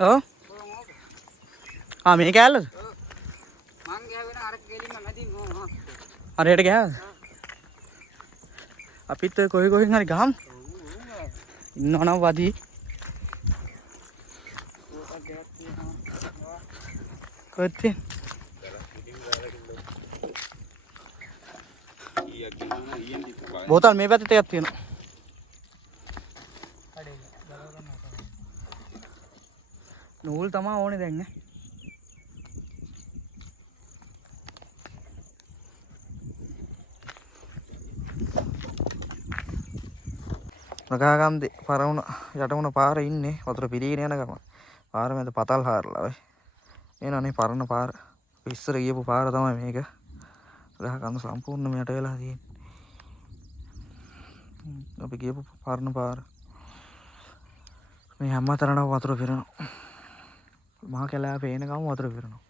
ඔව්. ආ මේ කෑල්ලද? මං ගෑවෙන අර ගෙලින්ම මැදින් ඕවා. හරියට ගෑවද? අපිත් ඔය කොහෙ කොහෙන් හරි ගහමු. ඉන්නවනම් වදී. කොහෙද? බෝතල් මේ පැත්තේ ටිකක් තියෙනවා. නූල් තමයි ඕනේ දැන් නේ. නගාගම්දේ පරවුණ යටවුණ පාරේ ඉන්නේ වතුර පිරීගෙන යන ගම. පාර මැද පතල් හාරලා වෙයි. එනනේ පරණ පාර. ඉස්සර ගියපු පාර තමයි මේක. නගාගම් සම්පූර්ණයෙන්ම යට වෙලා තියෙන්නේ. අපි ගියපු පරණ පාර. මේ හැමතරණම වතුර පිරෙනවා. මහා කැලෑ පේන ගම වතුර පිරෙනවා.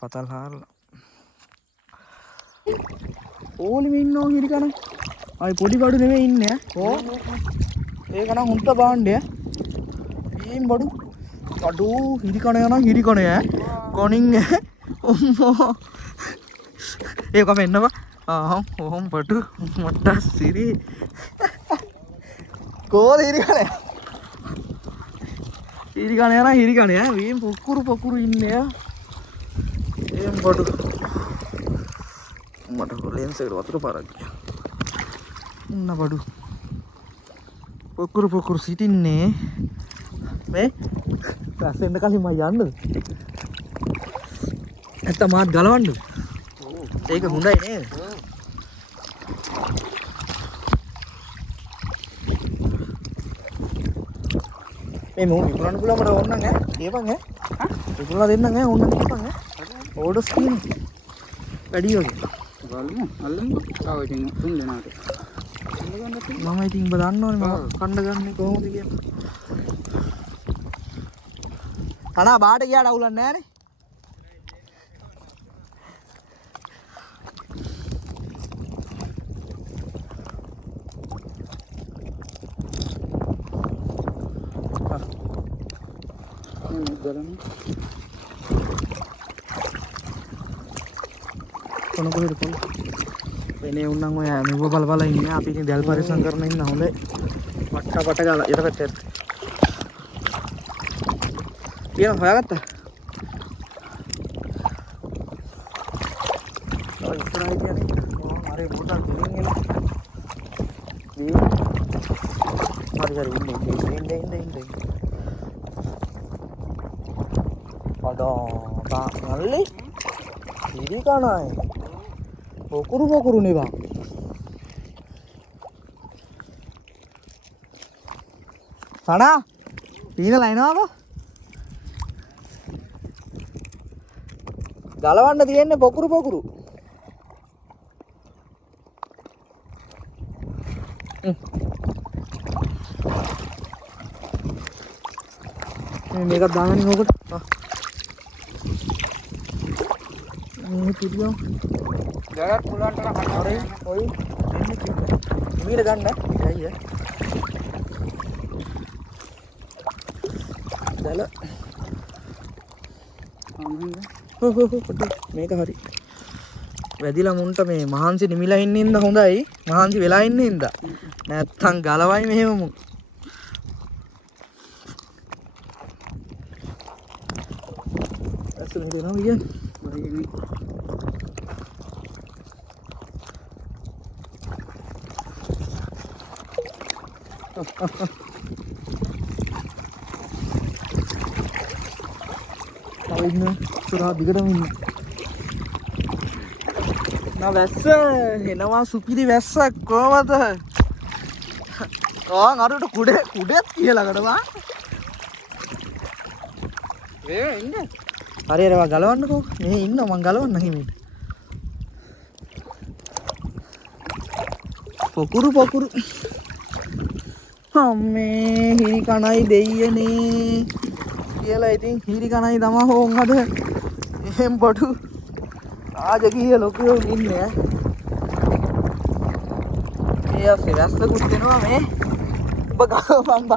පතල් හාරලා ඕලිම ඉන්නෝ හිරිකන අයි පොඩි බඩු නෙමෙයි ඉන්නේ ඕ ඒක නම් හුන්ත බාණ්ඩය ඊම් බඩු බඩු හිරිකන යන හිරිකන කොණින් ඔම්මෝ ඒක මෙන්නව ඔහොම බඩු මට සිරි කෝද හිරිකන යන හිරිකන වීම් පොකුරු ඉන්නේ එම් බඩු මට ලෙන්ස් එකට වතුර පාරක් ගියා. ඉන්න බඩු. පොකුරු සිටින්නේ මේ රැසෙන්න කලින් මම යන්නද? නැත්නම් මාත් ගලවන්නද? ඔව්. ඒක හොඳයි නේද? ඔව්. මේ මෝ විකුණන්න පුළුවන් මට ඕන නම් ඈ. කියපන් ඈ. හා? විකුණලා දෙන්නම් ඈ ඕන නම් කියපන් ඈ. ඕඩර්ස් තියෙනවා. වැඩි වගේ. බලමු අල්ලමු තාව ඉතින් තුන් දෙනාට මම ඉතින් ඔබ දන්නවනේ මම කන්න ගන්නේ කොහොමද කියලා අනා බාට ගියාට අවුලක් නැහැ නේ බලන්න කොනකොහෙද කොන වෙනේ උන්නම් ඔය මෙව බල ඉන්නේ අපි ඉතින් දැල් පරිසම් කරන ඉන්න හොඳයි පට ගාලා යට පැත්තට කියන හොයාගත්තා ඔය ඉස්සරහයි කියන්නේ අර බෝතල් දෙමින් එන හරි ඉන්නේ අඩා නල්ලි ඉරි කණයි පොකුරු නේ බං සනා පීනලා එනවාද ගලවන්න තියෙන්නේ පොකුරු මේකත් දාගන්න ඕකට මේ පිටියෝ ජගත් පුළුවන් තරම් හරි ඔයි මීර ගන්න අයිය දැල මේක හරි වැදිලා මුන්ට මේ මහන්සි නිමිලා ඉන්න ඉඳ හොඳයි මහන්සි වෙලා ඉන්න ඉඳ නැත්තම් ගලවයි මෙහෙම මුන් ඇස්සෙන් දෙනවා කියන්නේ ඉන්න සුරා දිගටම ඉන්න නා වැස්ස එනවා සුපිරි වැස්සක් කොහමද අරට කුඩෙත් කියලා කඩවා වේ ඉන්න හරි අරවා ගලවන්නකෝ මේ ඉන්න මං ගලවන්න හිමිට පොකුරු අම්මේ හිරි කණයි දෙයියනේ කියලා ඉතින් හිරි කණයි තමා හොන් අද එහෙම් බඩු රාජකීය ලොකයෝ ඉන්නේ Iya sih, rasa gue tino me. Bagaimana bamba?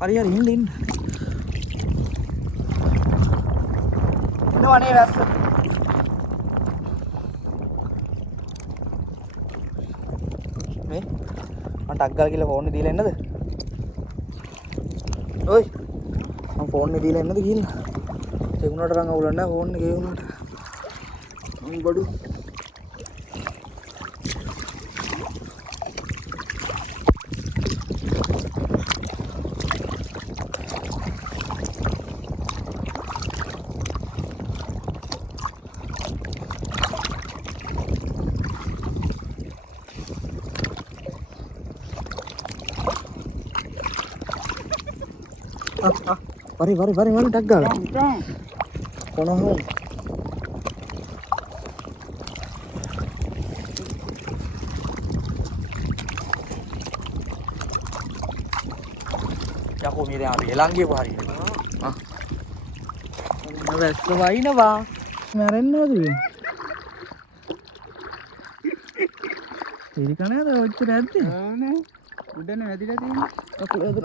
Hari ini. Ini mana rasa? Me, mana taggal gila phone ni dealer nada? Oi, हम phone ni dealer nada gila. Cuma orang ulan na phone ni gila. Ini baru. Mari taggal. Kono hon. Jago mire abi elangi bahari. Ah. Nada vai na ba. Marenna du. Ini kan ada occer ade. නේ. උඩනේ වැදිලා තියෙන්නේ.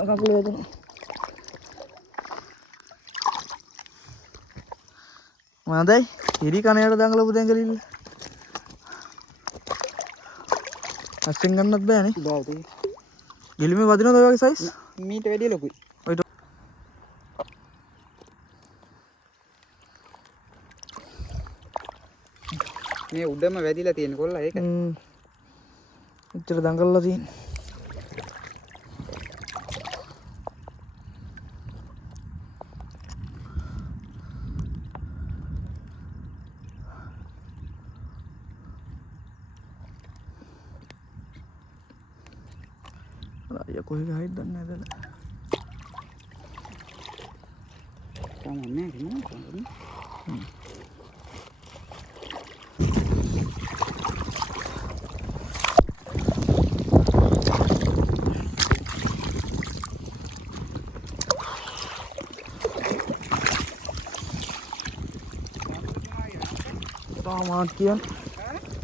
Kakul eduna. Madai, ini kan ada dangkal budeng kali ini. Asing kan nak nih. බාල්ටි. Gili me badino doa ke size? මීට වැඩිය ලොකුයි. Wait. මේ උඩම වැදිලා තියෙන කොල්ලා ඒක. Itu dangkal lagi. Ya kohe gahit dan nada. Kamu nih gimana? Tamat kian.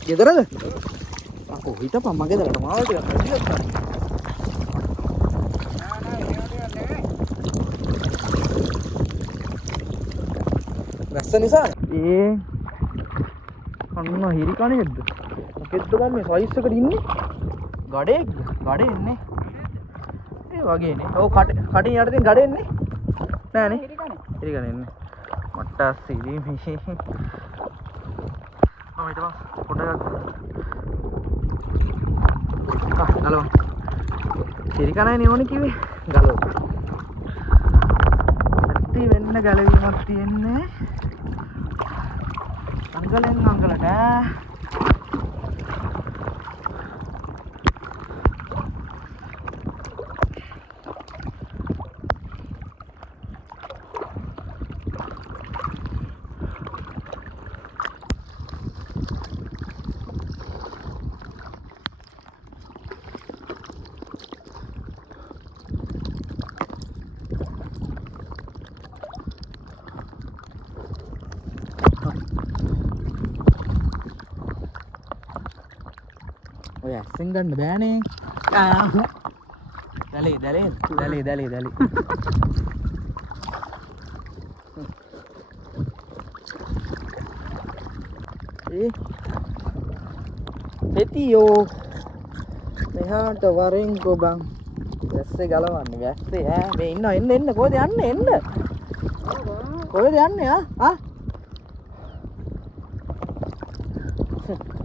ගෙදරද? අකෝ හිටපන් මගේ ගෙදරට මාව ටිකක් හදිලා ගන්න. වැස්ස නිසා අන්න හිරි කණේද? මොකෙද්ද බං මේ සයිස් එකට ඉන්නේ? ගඩේ ඉන්නේ. ඒ වගේනේ. ඔව් කටින් යට තියෙන ගඩේ ඉන්නේ. නෑනේ. හිරි කණේ ඉන්නේ. මට සිරි මේ ඊට පස්සේ පොඩක් ගලව. සිරි කණයි නෙවෙයි කිව්වේ. ගලව. ඇත්ති වෙන්න ගැලවීමක් තියෙන්නේ. අංගලෙන් අංගලට ඔය ඇස්සෙන් ගන්න බෑනේ. දැලි. පෙතියෝ මෙහාට වරෙන්කෝ බං. වැස්සේ ගලවන්නේ වැස්සේ ඈ මේ එන්න කොහෙද යන්නේ එන්න. කොහෙද යන්නේ ආ?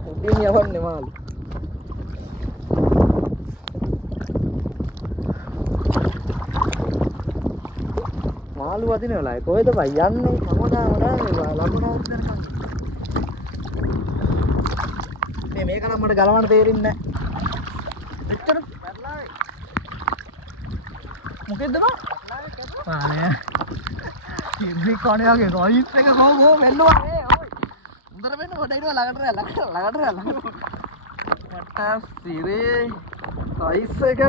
උඩින් යවන්නේ මාළු. මාළු වදින වෙලාවේ කොහෙද බයි යන්නේ? හැමදාම නෑ ලබුණා උදේනකම්. මේක නම් මට ගලවන්න තේරෙන්නේ නැහැ. එච්චර පැටලාවේ. මොකෙද්ද බං? පාලය. ඉබ්බි කණයාගේ රයිස් එක ගෝ වෙන්නවා. උන්දර වෙන්න පොඩ ඉනවා ළඟට. මට සිරේ රයිස් එක.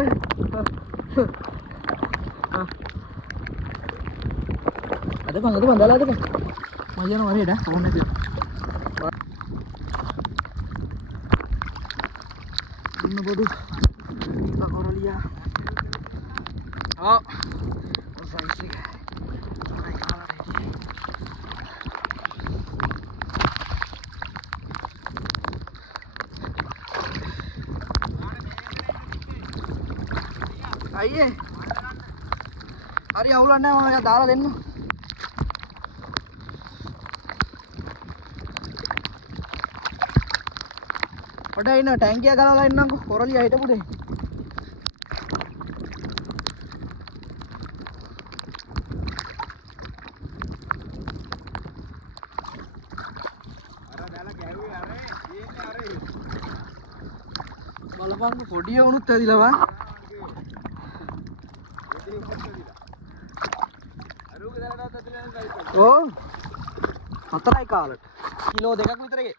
ada bang dalam ada bang macam mana dah kawan dia ini bodoh ini pak Coralia oh saya sih आइए अरे अवुल अन्ना वहाँ दाला देना पड़ा इन्ना टैंकिया करा इन्ना को कोरलिया इटे पुडे බලපං පොඩිය වුණුත් ඇදිලා බං ඕ හතරයි කාලට කිලෝ 2ක් විතර ගේ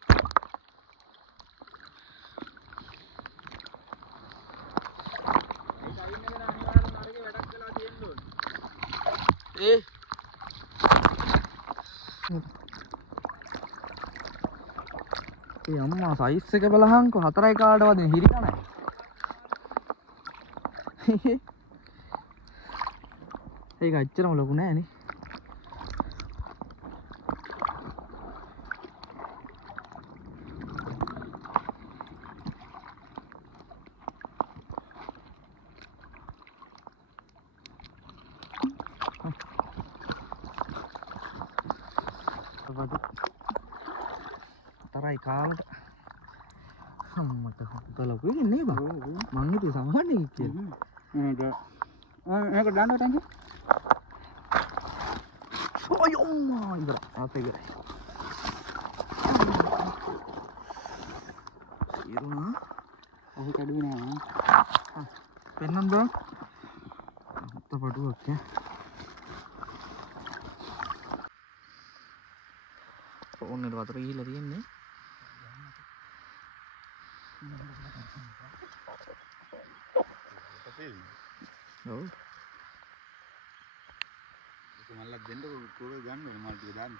ඒ අම්මා සයිස් එක බලහන්කො 4යි කාලට වදින හිරි කණයි ඒක අච්චරම ලොකු නෑනේ තරයි කාලට අම්මට හොදලා වෙන්නේ බං මං හිතුවේ සමහරනේ කියලා මේක දාන්න ටැංකිය අයියෝ ඉවර අපේ ඉවරයි ඉරුණා ඔහු කැඩුවේ නෑ පෙන්නම් බං අත්ත පටුවක් ඕනේ වතුර ගිහිල්ලා තියෙන්නේ ඔව් ඒක මල්ලක් දෙන්න කොහොමද ගන්න ඕනේ මල් ටික දාන්න